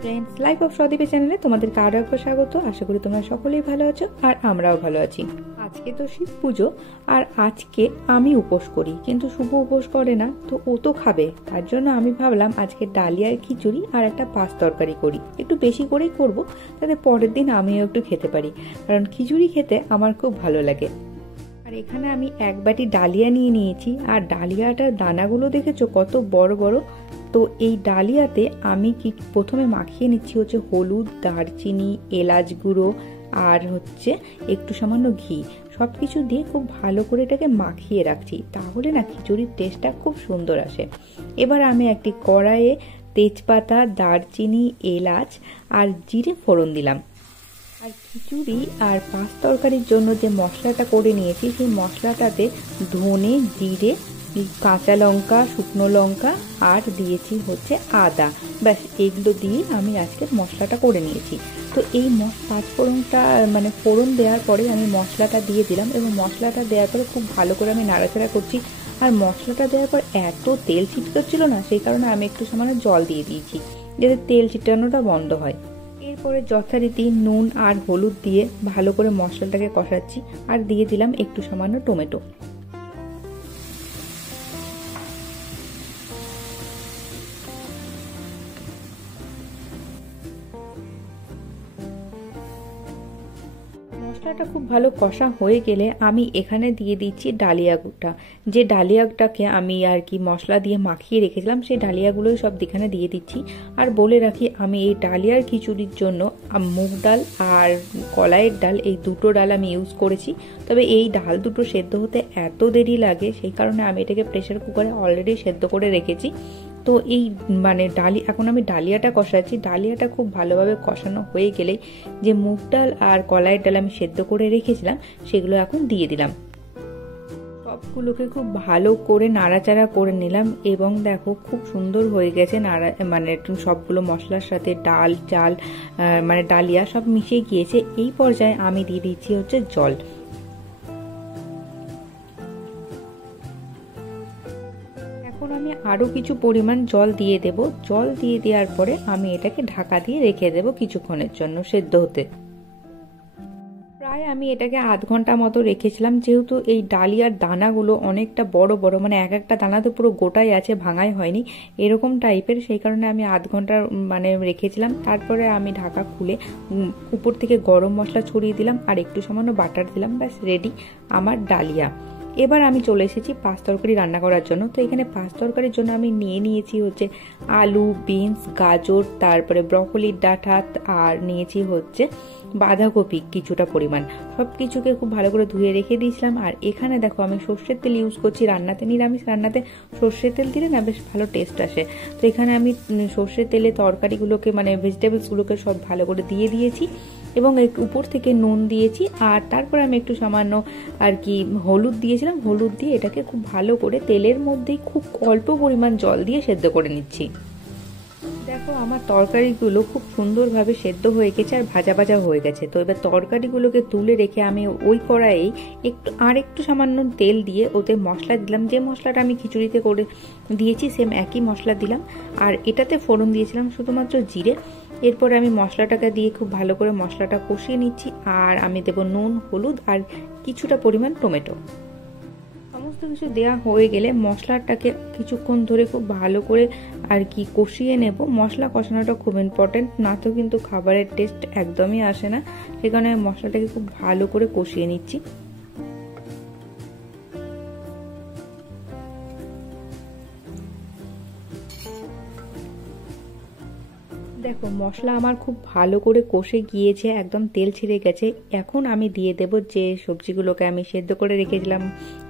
Friends, life of সদীপে চ্যানেলে তোমাদেরকে আরো একবার স্বাগত। আশা করি তোমরা সকলেই ভালো আছো আর আমরাও ভালো আছি। আজকে তো শিব পুজো আর আজকে আমি উপোস করি, কিন্তু শুভ উপোস করে না, তো ও তো খাবে। তার জন্য আমি ভাবলাম আজকে ডালিয়ার খিচুড়ি আর একটা পাঁচ তরকারি করি, একটু বেশি করেই করব, তাতে পরের দিন আমিও একটু খেতে পারি, কারণ খিচুড়ি খেতে আমার খুব ভালো লাগে। আর এখানে আমি এক বাটি ডালিয়া নিয়ে নিয়েছি, আর ডালিয়াটার দানাগুলো দেখেছো কত বড় বড়। তো এই ডালিয়াতে আমি কি প্রথমে মাখিয়ে নিচ্ছি হচ্ছে হলুদ, দারচিনি, এলাচ গুঁড়ো আর হচ্ছে একটু সামান্য ঘি, সব কিছু দিয়ে খুব ভালো করে এটাকে মাখিয়ে রাখছি, তাহলে না খিচুড়ির টেস্টটা খুব সুন্দর আসে। এবার আমি একটি কড়াইয়ে তেজপাতা, দারচিনি, এলাচ আর জিরে ফোড়ন দিলাম। আর খিচুড়ি আর পাঁচ তরকারির জন্য যে মশলাটা করে নিয়েছি, সেই মশলাটাতে ধনে, জিরে, কাঁচা লঙ্কা, শুকনো লঙ্কা আর দিয়েছি হচ্ছে আদা, ব্যাস এগুলো দিয়ে আমি আজকে মশলাটা করে নিয়েছি। তো এই পাঁচ ফোড়নটা মানে ফোড়ন দেওয়ার পরে আমি মশলাটা দিয়ে দিলাম, এবং মশলাটা দেওয়ার পরে খুব ভালো করে আমি নাড়াচাড়া করছি। আর মশলাটা দেওয়ার পর এত তেল ছিটকাচ্ছিল না, সেই কারণে আমি একটু সামান্য জল দিয়ে দিয়েছি, যাতে তেল ছিটানোটা বন্ধ হয়। এরপরে যথারীতি নুন আর হলুদ দিয়ে ভালো করে মশলাটাকে কষাচ্ছি, আর দিয়ে দিলাম একটু সামান্য টমেটো। মশলাটা খুব ভালো কষা হয়ে গেলে আমি এখানে দিয়ে দিচ্ছি ডালিয়াটা, যে ডালিয়াটাকে আমি আর কি মশলা দিয়ে মাখিয়ে রেখেছিলাম, সেই ডালিয়াগুলোই সব এখানে দিয়ে দিচ্ছি। আর বলে রাখি, আমি এই ডালিয়ার খিচুড়ির জন্য মুগ ডাল আর কলাইয়ের ডাল, এই দুটো ডাল আমি ইউজ করেছি। তবে এই ডাল দুটো সেদ্ধ হতে এত দেরি লাগে, সেই কারণে আমি এটাকে প্রেসার কুকারে অলরেডি সেদ্ধ করে রেখেছি। তো এই মানে এখন আমি ডালিয়াটা কষাচ্ছি। ডালিয়াটা খুব ভালোভাবে কষানো হয়ে গেলেই যে মুগ ডাল আর কলাইয়ের ডাল আমি সেদ্ধ করে রেখেছিলাম, সেগুলো এখন দিয়ে দিলাম। সবগুলোকে খুব ভালো করে নাড়াচাড়া করে নিলাম, এবং দেখো খুব সুন্দর হয়ে গেছে মানে সবগুলো মশলার সাথে ডাল, চাল মানে ডালিয়া সব মিশে গিয়েছে। এই পর্যায়ে আমি দিয়ে দিচ্ছি হচ্ছে জল। এখন আমি আরো কিছু পরিমাণ জল দিয়ে দেব। জল দিয়ে দেওয়ার পরে আমি এটাকে ঢাকা দিয়ে রেখে দেব কিছুক্ষণের জন্য সেদ্ধ হতে। প্রায় আমি এটাকে আধ ঘন্টা মতো রেখেছিলাম, যেহেতু এই ডালিয়ার দানাগুলো অনেকটা বড় বড়, মানে এক একটা দানা তো পুরো গোটাই আছে, ভাঙাই হয়নি, এরকম টাইপের, সেই কারণে আমি আধ ঘন্টা মানে রেখেছিলাম। তারপরে আমি ঢাকা খুলে উপর থেকে গরম মশলা ছড়িয়ে দিলাম আর একটু সামান্য বাটার দিলাম, ব্যাস রেডি আমার ডালিয়া। এবার আমি চলে এসেছি পাঁচ তরকারি রান্না করার জন্য। তো এখানে পাঁচ তরকারির জন্য আমি নিয়ে নিয়েছি হচ্ছে আলু, বিনস, গাজর, তারপরে ব্রকলির ডাঁটা, আর নিয়েছি হচ্ছে বাঁধাকপি কিছুটা পরিমাণ। সব কিছুকে খুব ভালো করে ধুয়ে রেখে দিয়েছিলাম। আর এখানে দেখো আমি সর্ষের তেল ইউজ করছি রান্নাতে। নিরামিষ রান্নাতে সর্ষের তেল দিলে না বেশ ভালো টেস্ট আসে। তো এখানে আমি সর্ষের তেলে তরকারিগুলোকে মানে ভেজিটেবলসগুলোকে সব ভালো করে দিয়ে দিয়েছি, এবং একটু উপর থেকে নুন দিয়েছি। আর তারপর আমি একটু সামান্য আর কি হলুদ দিয়েছিলাম। হলুদ দিয়ে এটাকে খুব ভালো করে তেলের মধ্যেই খুব অল্প পরিমাণ জল দিয়ে সেদ্ধ করে নিচ্ছি। দেখো আমার তরকারিগুলো খুব সুন্দরভাবে সেদ্ধ হয়ে গেছে আর ভাজা ভাজা হয়ে গেছে। তো এবার তরকারিগুলোকে তুলে রেখে আমি ওই কড়াইয়ে একটু সামান্য তেল দিয়ে ওতে মশলা দিলাম। যে মশলাটা আমি খিচুড়িতে করে দিয়েছি সেম একই মশলা দিলাম, আর এটাতে ফোড়ন দিয়েছিলাম শুধুমাত্র জিরে। এরপরে আমি মশলাটাকে দিয়ে খুব ভালো করে মশলাটা কষিয়ে নিচ্ছি, আর আমি দেব নুন, হলুদ আর কিছুটা পরিমাণ টমেটো। সমস্ত কিছু দেওয়া হয়ে গেলে মশলাটাকে কিছুক্ষণ ধরে খুব ভালো করে আর কি কষিয়ে নেব। মশলা কষানোটা খুব ইম্পর্টেন্ট, না তো কিন্তু খাবারের টেস্ট একদমই আসে না। সেখানে মশলাটাকে খুব ভালো করে কষিয়ে নিচ্ছি। দেখো মশলা আমার খুব ভালো করে কষে গিয়েছে, একদম তেল ছেড়ে গেছে। এখন আমি দিয়ে দেব যে সবজিগুলোকে আমি সেদ্ধ করে রেখেছিলাম,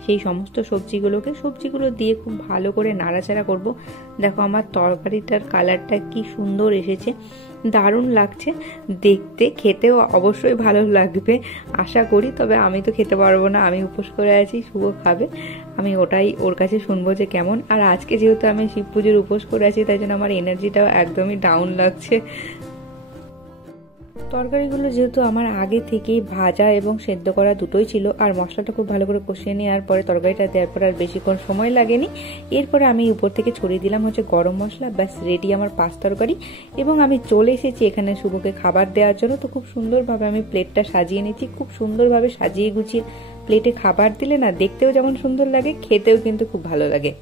সেই সমস্ত সবজিগুলো দিয়ে খুব ভালো করে নাড়াচাড়া করব। দেখো আমার তরকারিটার কালারটা কি সুন্দর এসেছে, দারুণ লাগছে দেখতে, খেতেও অবশ্যই ভালো লাগবে আশা করি। তবে আমি তো খেতে পারবো না, আমি উপোস করে আছি, শুভ খাবে, আমি ওটাই ওর কাছে শুনবো যে কেমন। আর আজকে যেহেতু আমি শিব পুজোর উপোস করে আছি, তাই জন্য আমার এনার্জিটাও একদমই ডাউন লাগছে। তরকারিগুলো যেহেতু আমার আগে থেকেই ভাজা এবং সেদ্ধ করা দুটোই ছিল, আর মশলাটা খুব ভালো করে কষিয়ে নেওয়ার পরে তরকারিটা দেওয়ার পর আর বেশিক্ষণ সময় লাগেনি। এরপরে আমি উপর থেকে ছড়িয়ে দিলাম হচ্ছে গরম মশলা। ব্যাস রেডি আমার পাঁচ তরকারি। এবং আমি চলে এসেছি এখানে শুভকে খাবার দেওয়ার জন্য। তো খুব সুন্দরভাবে আমি প্লেটটা সাজিয়ে নিয়েছি। খুব সুন্দরভাবে সাজিয়ে গুছিয়ে প্লেটে খাবার দিলে না দেখতেও যেমন সুন্দর লাগে, খেতেও কিন্তু খুব ভালো লাগে।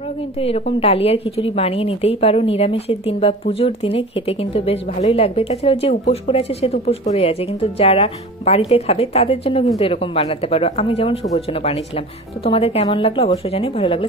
তোমরাও কিন্তু এরকম ডালিয়ার খিচুড়ি বানিয়ে নিতেই পারো নিরামিষের দিন বা পুজোর দিনে, খেতে কিন্তু বেশ ভালোই লাগবে। তাছাড়াও যে উপোস করে আছে সে তো উপোস করে আছে, কিন্তু যারা বাড়িতে খাবে তাদের জন্য কিন্তু এরকম বানাতে পারো। আমি যেমন শুভর জন্য বানিয়েছিলাম। তো তোমাদের কেমন লাগলো অবশ্যই জানিও, ভালো লাগলে